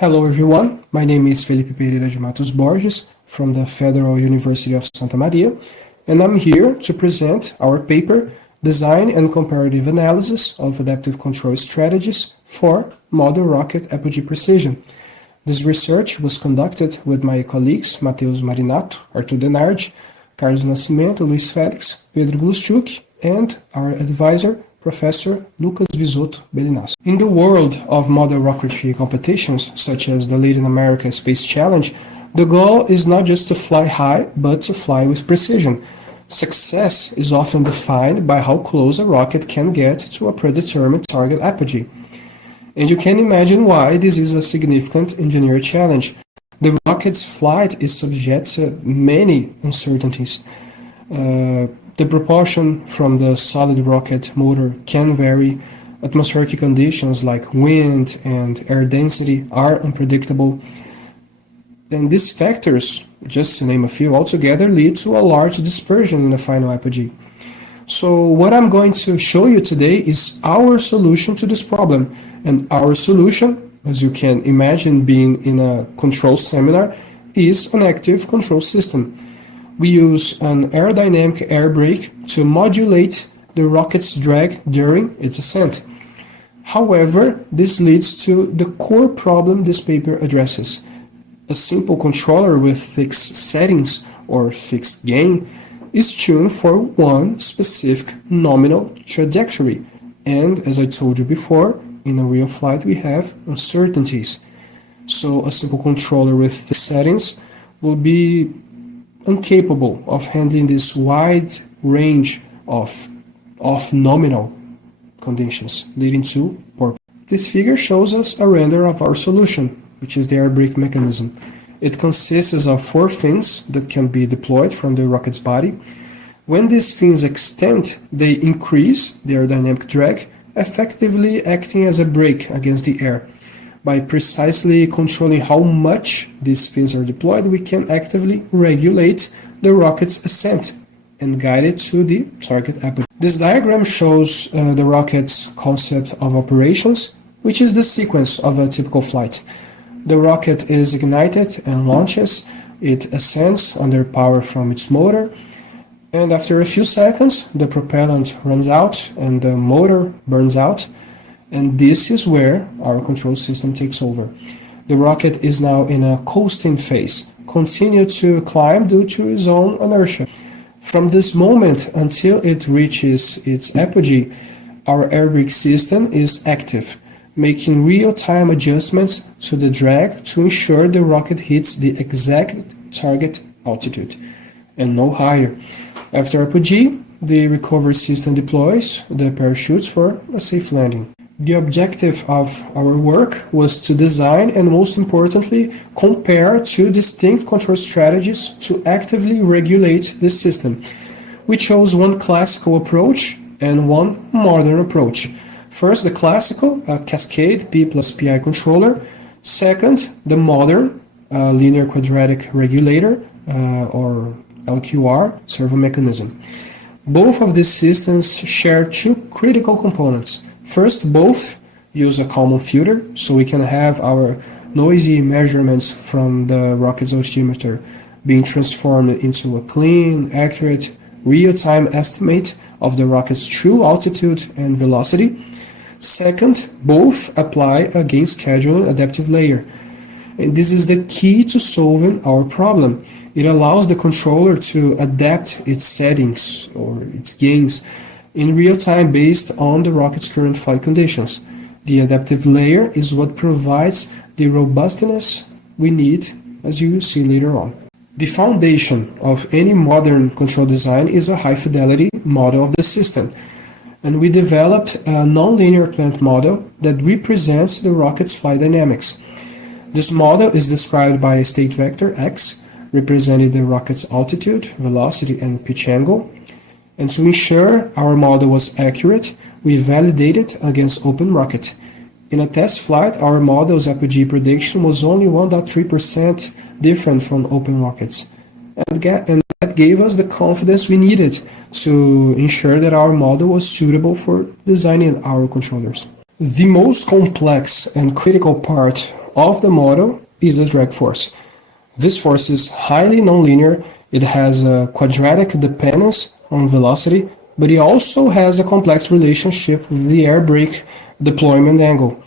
Hello everyone, my name is Felipe Pereira de Matos Borges from the Federal University of Santa Maria, and I'm here to present our paper, Design and Comparative Analysis of Adaptive Control Strategies for Model Rocket Apogee Precision. This research was conducted with my colleagues Matos Marinato, Arthur Denardi, Carlos Nascimento, Luiz Félix, Pedro Gluszczuk, and our advisor, Professor Lucas Visotto Bellinasco. In the world of model rocketry competitions, such as the Latin America Space Challenge, the goal is not just to fly high, but to fly with precision. Success is often defined by how close a rocket can get to a predetermined target apogee. And you can imagine why this is a significant engineering challenge. The rocket's flight is subject to many uncertainties. The propulsion from the solid rocket motor can vary. Atmospheric conditions like wind and air density are unpredictable. And these factors, just to name a few, altogether lead to a large dispersion in the final apogee. So what I'm going to show you today is our solution to this problem. And our solution, as you can imagine being in a control seminar, is an active control system. We use an aerodynamic air brake to modulate the rocket's drag during its ascent. However, this leads to the core problem this paper addresses. A simple controller with fixed settings or fixed gain is tuned for one specific nominal trajectory. And as I told you before, in a real flight we have uncertainties. So a simple controller with fixed settings will be incapable of handling this wide range of nominal conditions, leading to poor. This figure shows us a render of our solution, which is the air brake mechanism. It consists of 4 fins that can be deployed from the rocket's body. When these fins extend, they increase the aerodynamic drag, effectively acting as a brake against the air. By precisely controlling how much these fins are deployed, we can actively regulate the rocket's ascent and guide it to the target apogee. This diagram shows the rocket's concept of operations, which is the sequence of a typical flight. The rocket is ignited and launches. It ascends under power from its motor, and after a few seconds, the propellant runs out and the motor burns out. And this is where our control system takes over. The rocket is now in a coasting phase, continue to climb due to its own inertia. From this moment until it reaches its apogee, our air brake system is active, making real-time adjustments to the drag to ensure the rocket hits the exact target altitude, and no higher. After apogee, the recovery system deploys the parachutes for a safe landing. The objective of our work was to design and, most importantly, compare 2 distinct control strategies to actively regulate the system. We chose one classical approach and one modern approach. First, the classical, cascade P+PI controller. Second, the modern, Linear Quadratic Regulator, or LQR, servomechanism. Both of these systems share 2 critical components. First, both use a Kalman filter, so we can have our noisy measurements from the rocket's altimeter being transformed into a clean, accurate, real-time estimate of the rocket's true altitude and velocity. Second, both apply a gain scheduling adaptive layer. And this is the key to solving our problem. It allows the controller to adapt its settings or its gains in real time based on the rocket's current flight conditions. The adaptive layer is what provides the robustness we need, as you will see later on. The foundation of any modern control design is a high-fidelity model of the system, and we developed a nonlinear plant model that represents the rocket's flight dynamics. This model is described by a state vector x, representing the rocket's altitude, velocity, and pitch angle. And to ensure our model was accurate, we validated against OpenRocket. In a test flight, our model's apogee prediction was only 1.3% different from OpenRocket's. And that gave us the confidence we needed to ensure that our model was suitable for designing our controllers. The most complex and critical part of the model is a drag force. This force is highly nonlinear. It has a quadratic dependence on velocity, but it also has a complex relationship with the air brake deployment angle.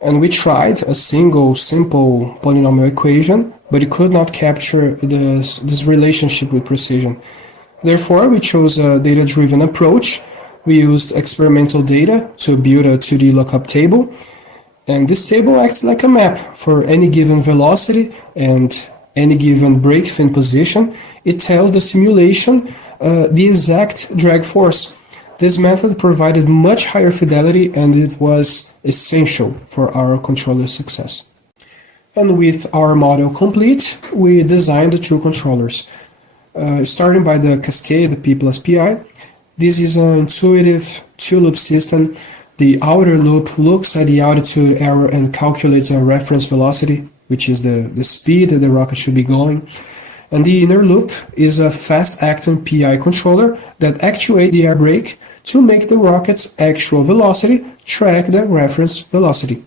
And we tried a single simple polynomial equation, but it could not capture this relationship with precision. Therefore, we chose a data-driven approach. We used experimental data to build a 2D lookup table. And this table acts like a map for any given velocity and any given brake fin position. It tells the simulation the exact drag force. This method provided much higher fidelity and it was essential for our controller success. And with our model complete, we designed the two controllers. Starting by the cascade, the P+PI. This is an intuitive two-loop system. The outer loop looks at the altitude error and calculates a reference velocity, which is the speed that the rocket should be going. And the inner loop is a fast-acting PI controller that actuates the air brake to make the rocket's actual velocity track the reference velocity.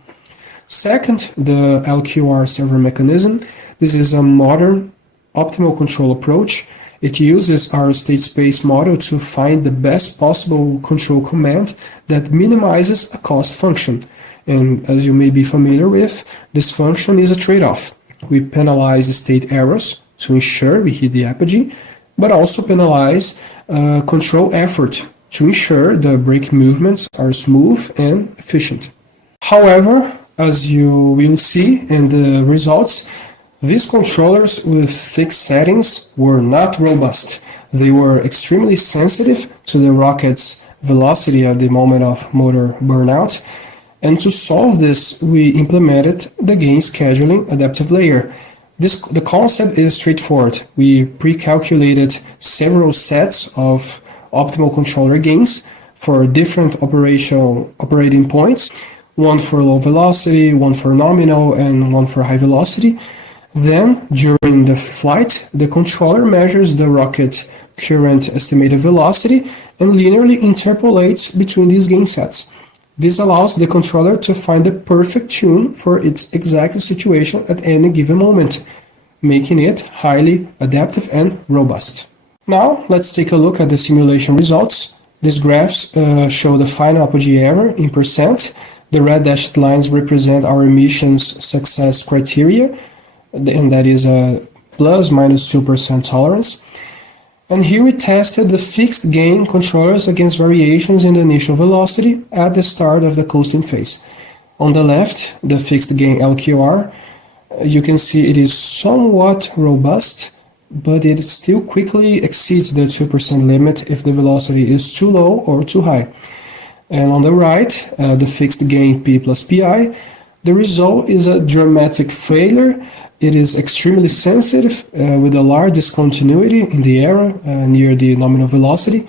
Second, the LQR servomechanism. This is a modern optimal control approach. It uses our state space model to find the best possible control command that minimizes a cost function. And as you may be familiar with, this function is a trade-off. We penalize state errors to ensure we hit the apogee, but also penalize control effort to ensure the brake movements are smooth and efficient. However, as you will see in the results, these controllers with fixed settings were not robust. They were extremely sensitive to the rocket's velocity at the moment of motor burnout. And to solve this, we implemented the gain scheduling adaptive layer. The concept is straightforward. We pre-calculated several sets of optimal controller gains for different operating points, one for low velocity, one for nominal, and one for high velocity. Then, during the flight, the controller measures the rocket current estimated velocity and linearly interpolates between these gain sets. This allows the controller to find the perfect tune for its exact situation at any given moment, making it highly adaptive and robust. Now, let's take a look at the simulation results. These graphs show the final apogee error in percent. The red dashed lines represent our emissions success criteria, and that is a ±2% tolerance. And here we tested the fixed gain controllers against variations in the initial velocity at the start of the coasting phase. On the left, the fixed gain LQR, you can see it is somewhat robust, but it still quickly exceeds the 2% limit if the velocity is too low or too high. And on the right, the fixed gain P+PI, the result is a dramatic failure. It is extremely sensitive with a large discontinuity in the error near the nominal velocity.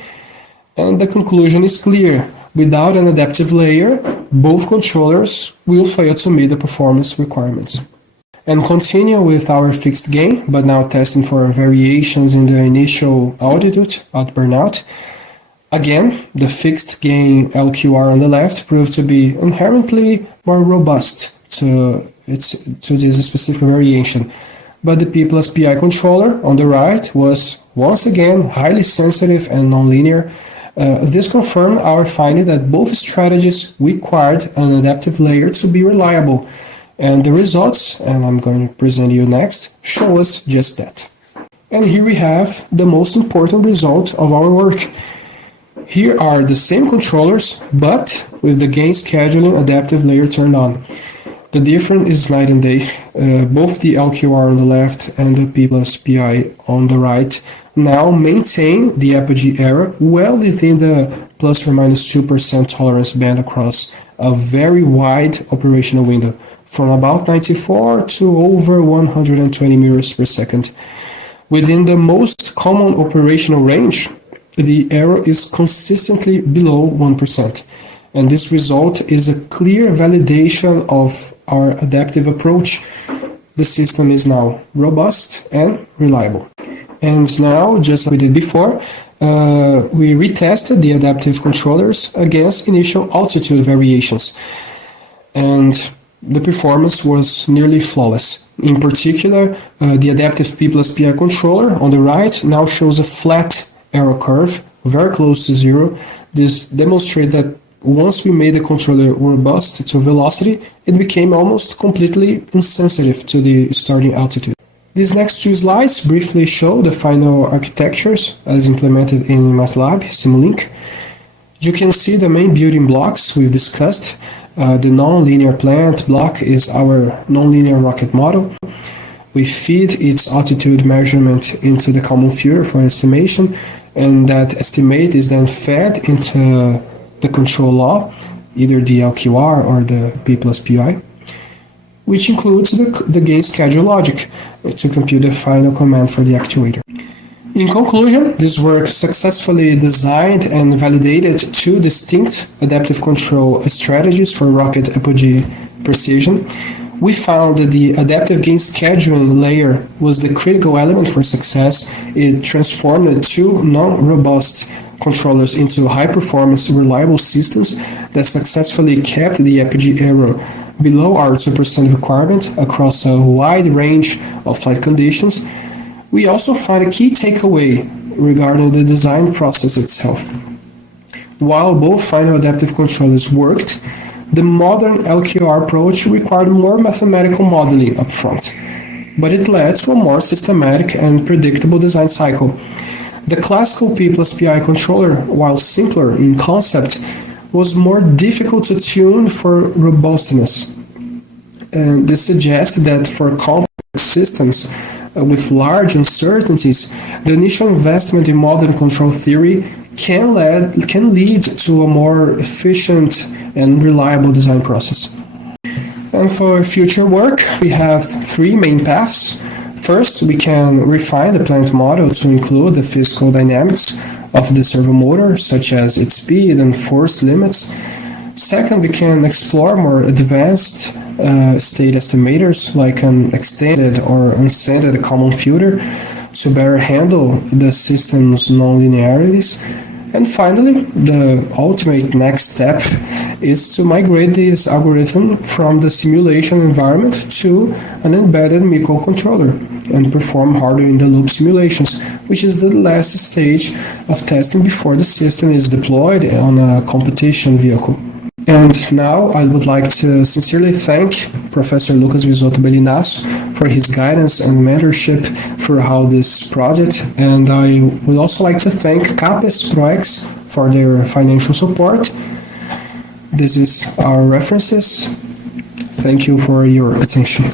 And the conclusion is clear. Without an adaptive layer, both controllers will fail to meet the performance requirements. And continue with our fixed gain, but now testing for variations in the initial altitude at burnout. Again, the fixed gain LQR on the left proved to be inherently more robust to this specific variation. But the P+PI controller on the right was once again highly sensitive and nonlinear. This confirmed our finding that both strategies required an adaptive layer to be reliable. And the results, and I'm going to present you next, show us just that. And here we have the most important result of our work. Here are the same controllers, but with the gain scheduling adaptive layer turned on. The difference is night and day. Both the LQR on the left and the P+PI on the right now maintain the apogee error well within the ±2% tolerance band across a very wide operational window, from about 94 to over 120 meters per second. Within the most common operational range, the error is consistently below 1%. And this result is a clear validation of our adaptive approach. The system is now robust and reliable. And now, just like we did before, we retested the adaptive controllers against initial altitude variations. And the performance was nearly flawless. In particular, the adaptive P+PI controller on the right now shows a flat error curve, very close to zero. This demonstrates that once we made the controller robust to velocity, it became almost completely insensitive to the starting altitude. These next two slides briefly show the final architectures as implemented in MATLAB Simulink. You can see the main building blocks we've discussed. The nonlinear plant block is our nonlinear rocket model. We feed its altitude measurement into the Kalman Filter for estimation, and that estimate is then fed into the control law, either the LQR or the P+PI, which includes the gain schedule logic to compute the final command for the actuator. In conclusion, this work successfully designed and validated two distinct adaptive control strategies for rocket apogee precision. We found that the adaptive gain scheduling layer was the critical element for success. It transformed two non-robust controllers into high-performance, reliable systems that successfully kept the apogee error below our 2% requirement across a wide range of flight conditions. We also find a key takeaway regarding the design process itself. While both final adaptive controllers worked, the modern LQR approach required more mathematical modeling upfront, but it led to a more systematic and predictable design cycle. The classical P+PI controller, while simpler in concept, was more difficult to tune for robustness. And this suggests that for complex systems with large uncertainties, the initial investment in modern control theory can lead to a more efficient and reliable design process. And for future work, we have three main paths. First, we can refine the plant model to include the physical dynamics of the servo motor, such as its speed and force limits. Second, we can explore more advanced state estimators like an extended or unscented Kalman filter to better handle the system's nonlinearities. And finally, the ultimate next step is to migrate this algorithm from the simulation environment to an embedded microcontroller and perform hardware-in-the-loop simulations, which is the last stage of testing before the system is deployed on a competition vehicle. And now I would like to sincerely thank Professor Lucas Visotto Belinasso for his guidance and mentorship throughout this project. And I would also like to thank CAPES ProX for their financial support. This is our references. Thank you for your attention.